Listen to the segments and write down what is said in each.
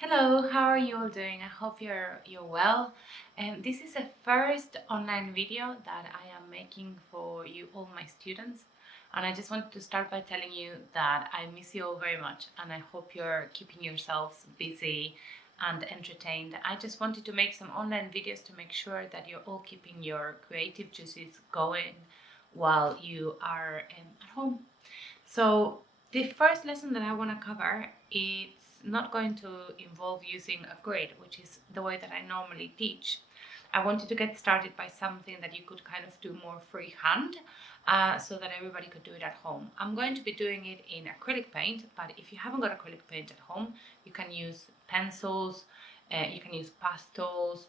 Hello, how are you all doing? I hope you're well. And this is the first online video that I am making for you all my students. And I just wanted to start by telling you that I miss you all very much and I hope you're keeping yourselves busy and entertained. I just wanted to make some online videos to make sure that you're all keeping your creative juices going while you are at home. So the first lesson that I want to cover is not going to involve using a grid, which is the way that I normally teach. I wanted to get started by something that you could kind of do more freehand, so that everybody could do it at home. I'm going to be doing it in acrylic paint, but if you haven't got acrylic paint at home, you can use pencils, you can use pastels,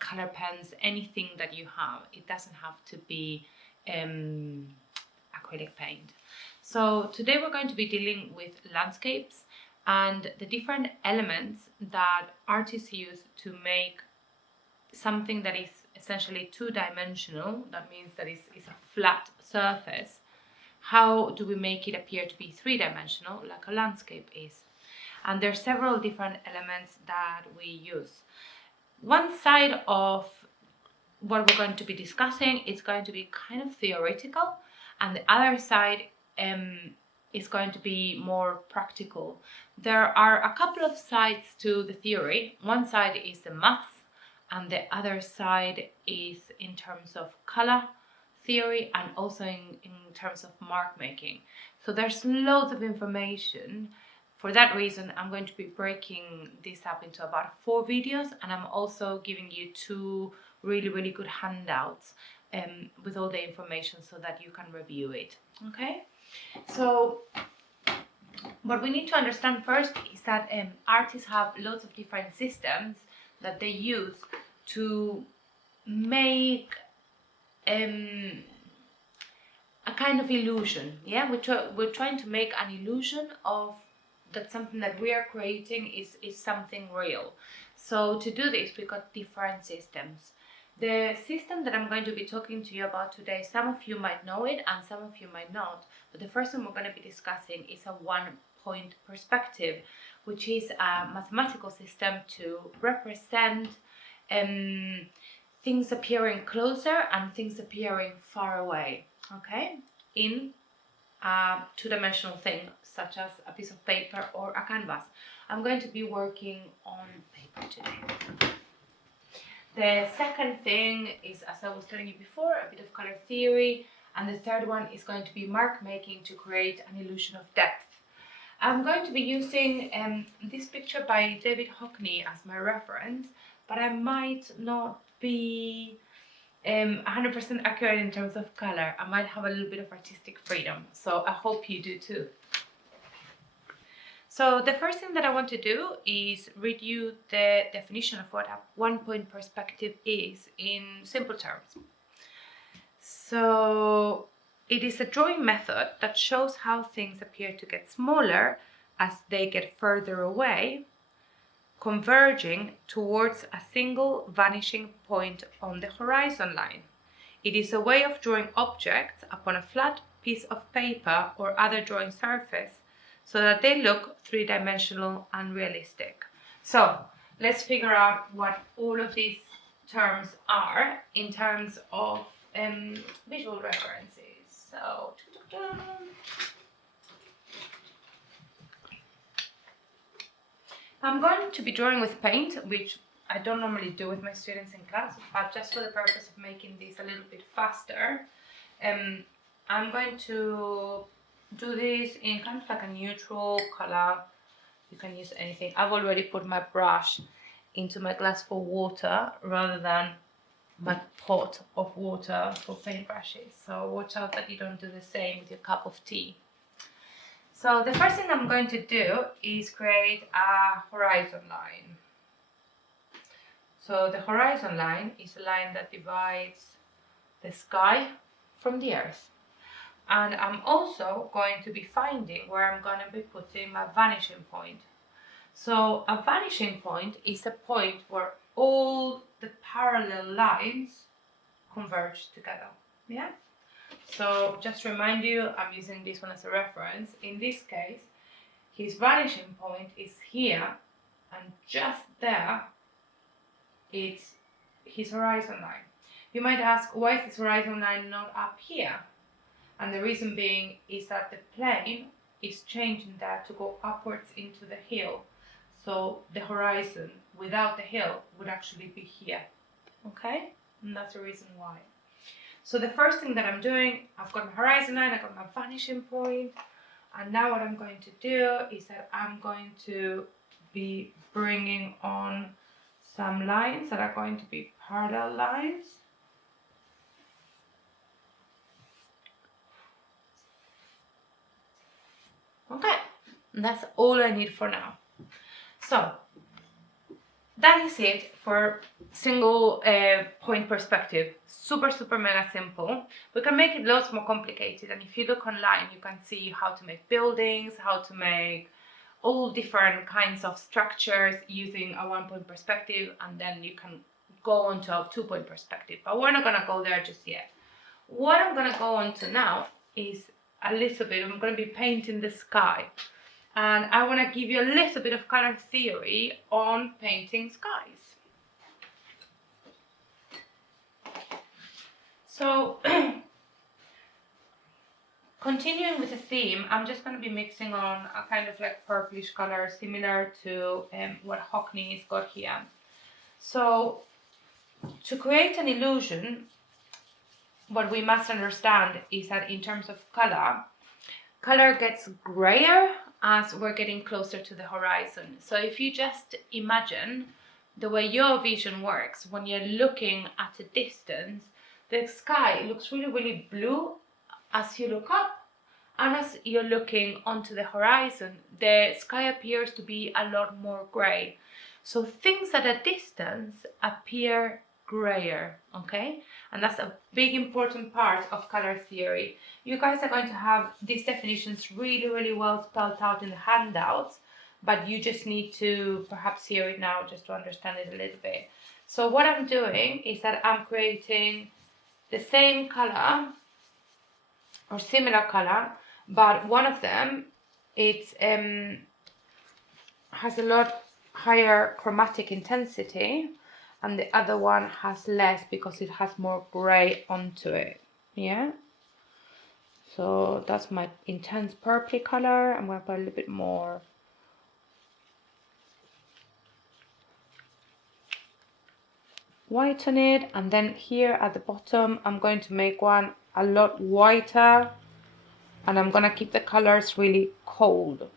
color pens, anything that you have. It doesn't have to be acrylic paint. So today we're going to be dealing with landscapes and the different elements that artists use to make something that is essentially two-dimensional. That means that it's a flat surface. How do we make it appear to be three-dimensional like a landscape is? And there are several different elements that we use. One side of what we're going to be discussing is going to be kind of theoretical, and the other side is going to be more practical. There are a couple of sides to the theory. One side is the math, and the other side is in terms of color theory and also in terms of mark making. So there's loads of information. For that reason, I'm going to be breaking this up into about 4 videos, and I'm also giving you 2 really good handouts with all the information so that you can review it. Okay, so what we need to understand first is that artists have lots of different systems that they use to make a kind of illusion. Yeah, we're trying to make an illusion of that something that we are creating is something real. So to do this, we got different systems. The system that I'm going to be talking to you about today, some of you might know it and some of you might not, but the first one we're going to be discussing is a one-point perspective, which is a mathematical system to represent things appearing closer and things appearing far away, okay, in a two-dimensional thing such as a piece of paper or a canvas. I'm going to be working on paper today. The second thing is, as I was telling you before, a bit of color theory, and the third one is going to be mark making to create an illusion of depth. I'm going to be using this picture by David Hockney as my reference, but I might not be 100% accurate in terms of color. I might have a little bit of artistic freedom, so I hope you do too. So the first thing that I want to do is read you the definition of what a one-point perspective is in simple terms. So it is a drawing method that shows how things appear to get smaller as they get further away, converging towards a single vanishing point on the horizon line. It is a way of drawing objects upon a flat piece of paper or other drawing surface so that they look three-dimensional and realistic. So let's figure out what all of these terms are in terms of visual references. So I'm going to be drawing with paint, which I don't normally do with my students in class, but just for the purpose of making this a little bit faster, I'm going to do this in kind of like a neutral color. You can use anything. I've already put my brush into my glass for water rather than my pot of water for paintbrushes. So watch out that you don't do the same with your cup of tea. So the first thing I'm going to do is create a horizon line. So the horizon line is a line that divides the sky from the earth. And I'm also going to be finding where I'm going to be putting my vanishing point. So a vanishing point is a point where all the parallel lines converge together. Yeah? So just to remind you, I'm using this one as a reference. In this case, his vanishing point is here, and just there it's his horizon line. You might ask, why is this horizon line not up here? And the reason being is that the plane is changing there to go upwards into the hill. So the horizon without the hill would actually be here. Okay? And that's the reason why. So the first thing that I'm doing, I've got my horizon line, I've got my vanishing point, and now what I'm going to do is that I'm going to be bringing on some lines that are going to be parallel lines. Okay, and that's all I need for now. So that is it for single point perspective. Super mega simple. We can make it lots more complicated, and if you look online you can see how to make buildings, how to make all different kinds of structures using a 1 point perspective, and then you can go on to a 2 point perspective, but we're not going to go there just yet. What I'm going to go on to now is a little bit, I'm going to be painting the sky. And I want to give you a little bit of color theory on painting skies. So, continuing with the theme, I'm just going to be mixing on a kind of like purplish color similar to what Hockney has got here. So, to create an illusion, what we must understand is that in terms of color gets grayer as we're getting closer to the horizon. So if you just imagine the way your vision works, when you're looking at a distance, the sky looks really blue as you look up, and as you're looking onto the horizon, the sky appears to be a lot more gray. So things at a distance appear grayer, okay? And that's a big important part of color theory. You guys are going to have these definitions really well spelled out in the handouts, but you just need to perhaps hear it now just to understand it a little bit. So what I'm doing is that I'm creating the same color or similar color, but one of them has a lot higher chromatic intensity, and the other one has less because it has more gray onto it. Yeah, so that's my intense purpley color. I'm going to put a little bit more white on it, and then here at the bottom I'm going to make one a lot whiter, and I'm going to keep the colors really cold.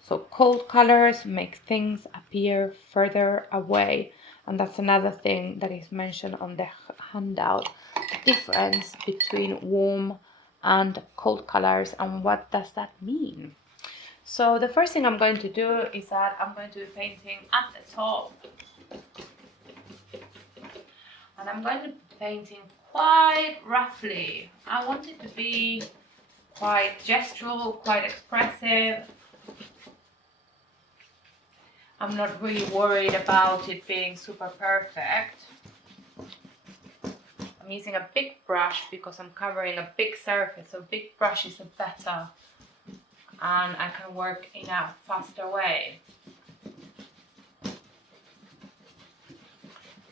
So cold colors make things appear further away, and that's another thing that is mentioned on the handout, the difference between warm and cold colors, and what does that mean. So the first thing I'm going to do is that I'm going to be painting at the top, and I'm going to be painting quite roughly. I want it to be quite gestural, quite expressive. I'm not really worried about it being super perfect. I'm using a big brush because I'm covering a big surface, so big brushes are better and I can work in a faster way.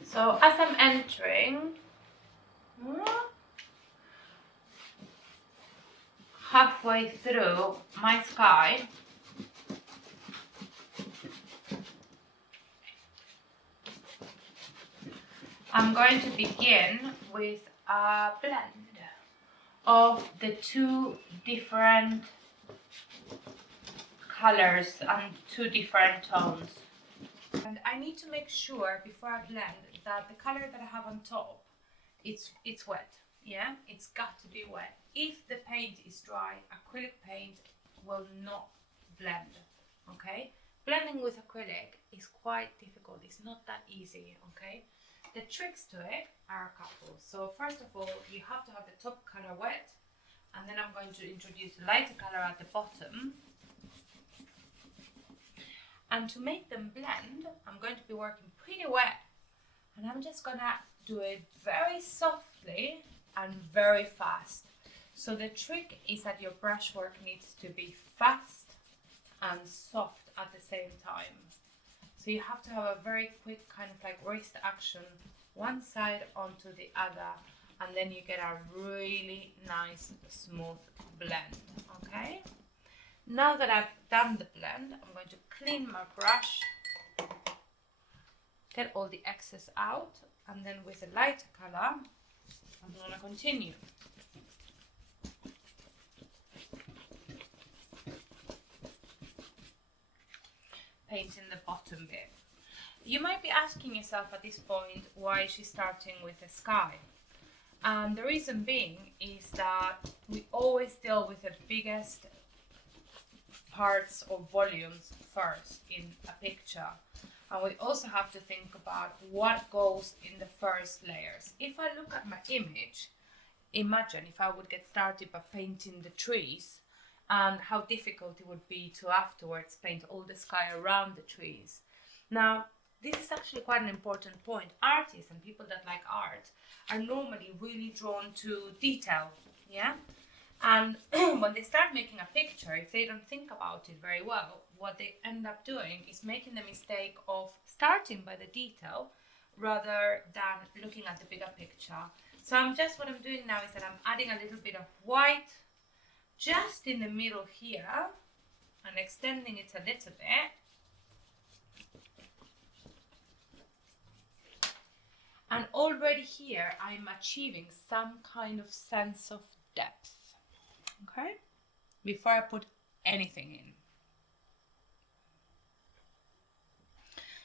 So as I'm entering halfway through my sky, I'm going to begin with a blend of the two different colors and two different tones. And I need to make sure before I blend that the color that I have on top, it's wet. Yeah, it's got to be wet. If the paint is dry, acrylic paint will not blend. Okay, blending with acrylic is quite difficult. It's not that easy. Okay. The tricks to it are a couple. So first of all, you have to have the top color wet, and then I'm going to introduce the lighter color at the bottom. And to make them blend, I'm going to be working pretty wet, and I'm just gonna do it very softly and very fast. So the trick is that your brushwork needs to be fast and soft at the same time. So you have to have a very quick kind of like wrist action, one side onto the other, and then you get a really nice smooth blend. Okay, now that I've done the blend, I'm going to clean my brush, get all the excess out, and then with a lighter color I'm going to continue. Painting the bottom bit. You might be asking yourself at this point, why is she starting with the sky? And the reason being is that we always deal with the biggest parts or volumes first in a picture. And we also have to think about what goes in the first layers. If I look at my image, imagine if I would get started by painting the trees, and how difficult it would be to afterwards paint all the sky around the trees. Now, this is actually quite an important point. Artists and people that like art are normally really drawn to detail, yeah? And when they start making a picture, if they don't think about it very well, what they end up doing is making the mistake of starting by the detail rather than looking at the bigger picture. So what I'm doing now is that I'm adding a little bit of white just in the middle here and extending it a little bit. And already here I'm achieving some kind of sense of depth, okay, before I put anything in.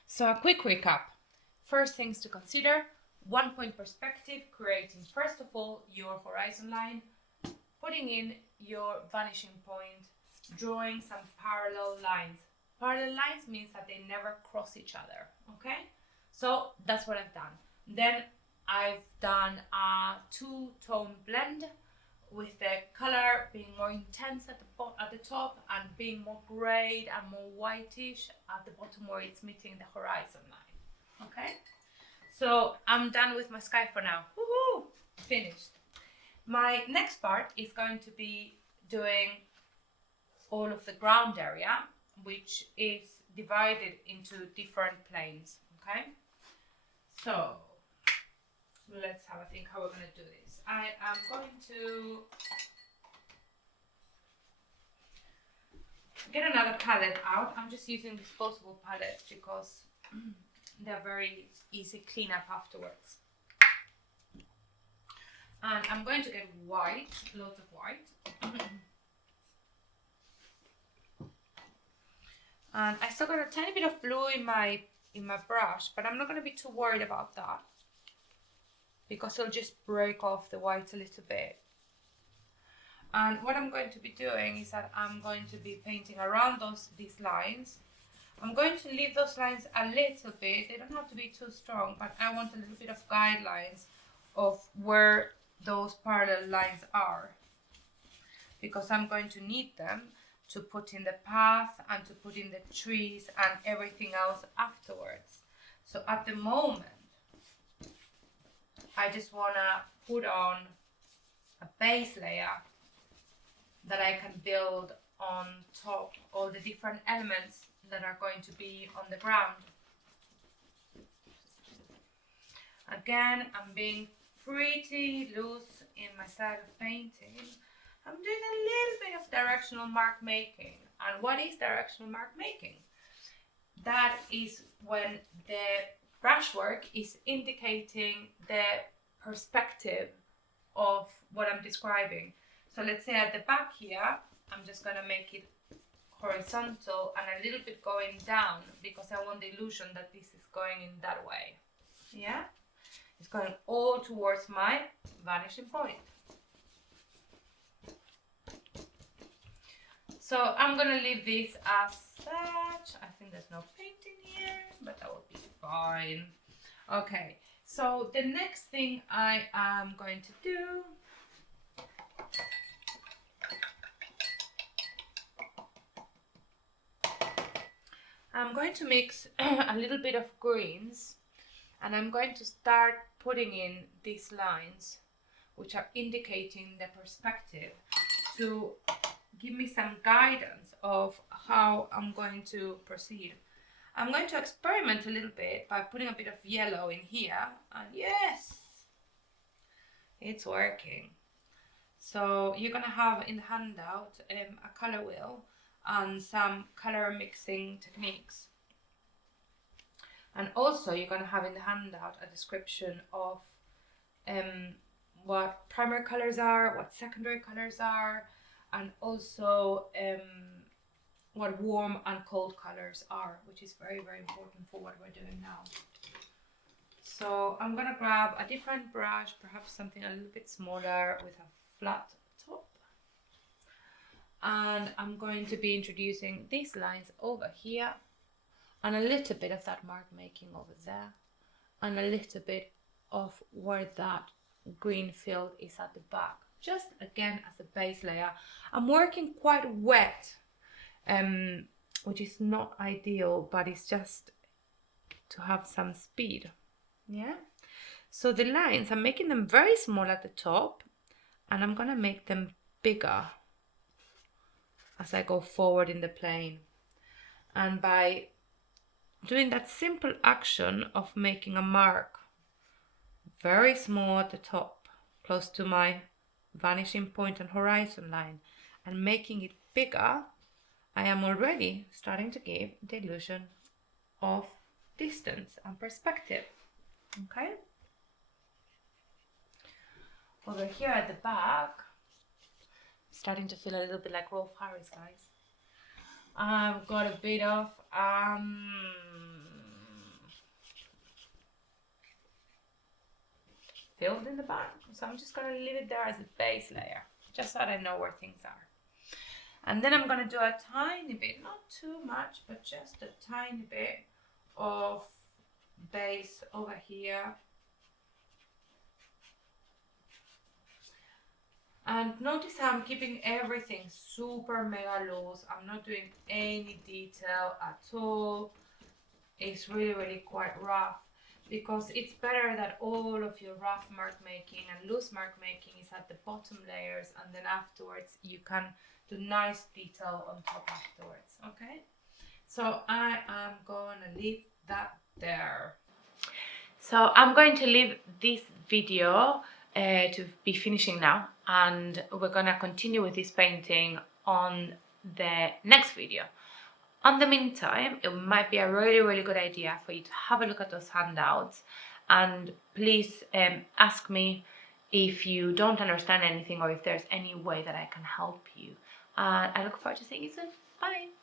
So a quick recap. First things to consider: 1 point perspective, creating first of all your horizon line, putting in your vanishing point, drawing some parallel lines. Parallel lines means that they never cross each other, okay? So that's what I've done. Then I've done a two-tone blend with the color being more intense at the top and being more greyed and more whitish at the bottom where it's meeting the horizon line, okay? So I'm done with my sky for now. Woohoo! Finished. My next part is going to be doing all of the ground area, which is divided into different planes, okay? So let's have a think how we're going to do this. I am going to get another palette out. I'm just using disposable palettes because they're very easy cleanup afterwards. And I'm going to get white, lots of white. And I still got a tiny bit of blue in my brush, but I'm not going to be too worried about that because it'll just break off the white a little bit. And what I'm going to be doing is that I'm going to be painting around these lines. I'm going to leave those lines a little bit. They don't have to be too strong, but I want a little bit of guidelines of where those parallel lines are, because I'm going to need them to put in the path and to put in the trees and everything else afterwards. So at the moment, I just want to put on a base layer that I can build on top all the different elements that are going to be on the ground. Again, I'm being pretty loose in my style of painting. I'm doing a little bit of directional mark making. And what is directional mark making? That is when the brushwork is indicating the perspective of what I'm describing. So let's say at the back here, I'm just going to make it horizontal and a little bit going down because I want the illusion that this is going in that way. Yeah? It's going all towards my vanishing point. So I'm going to leave this as such. I think there's no paint in here, but that will be fine. Okay, so the next thing I am going to do I'm going to mix a little bit of greens, and I'm going to start putting in these lines which are indicating the perspective to give me some guidance of how I'm going to proceed. I'm going to experiment a little bit by putting a bit of yellow in here, and yes, it's working. So you're gonna have in the handout a color wheel and some color mixing techniques. And also you're gonna have in the handout a description of what primary colors are, what secondary colors are, and also what warm and cold colors are, which is very, very important for what we're doing now. So I'm gonna grab a different brush, perhaps something a little bit smaller with a flat top. And I'm going to be introducing these lines over here, and a little bit of that mark making over there, and a little bit of where that green field is at the back, just again as a base layer. I'm working quite wet, which is not ideal, but it's just to have some speed. Yeah, so the lines, I'm making them very small at the top, and I'm gonna make them bigger as I go forward in the plane. And by doing that simple action of making a mark very small at the top, close to my vanishing point and horizon line, and making it bigger, I am already starting to give the illusion of distance and perspective. Okay? Over here at the back, I'm starting to feel a little bit like Rolf Harris, guys. I've got a bit of filled in the back, so I'm just gonna leave it there as a base layer, just so that I know where things are. And then I'm gonna do a tiny bit, not too much, but just a tiny bit of base over here. And notice how I'm keeping everything super mega loose. I'm not doing any detail at all. It's really, really quite rough, because it's better that all of your rough mark making and loose mark making is at the bottom layers, and then afterwards you can do nice detail on top afterwards. Okay, so I am gonna leave that there. So I'm going to leave this video to be finishing now, and we're gonna continue with this painting on the next video. In the meantime, it might be a really, really good idea for you to have a look at those handouts, and please ask me if you don't understand anything or if there's any way that I can help you. I look forward to seeing you soon. Bye!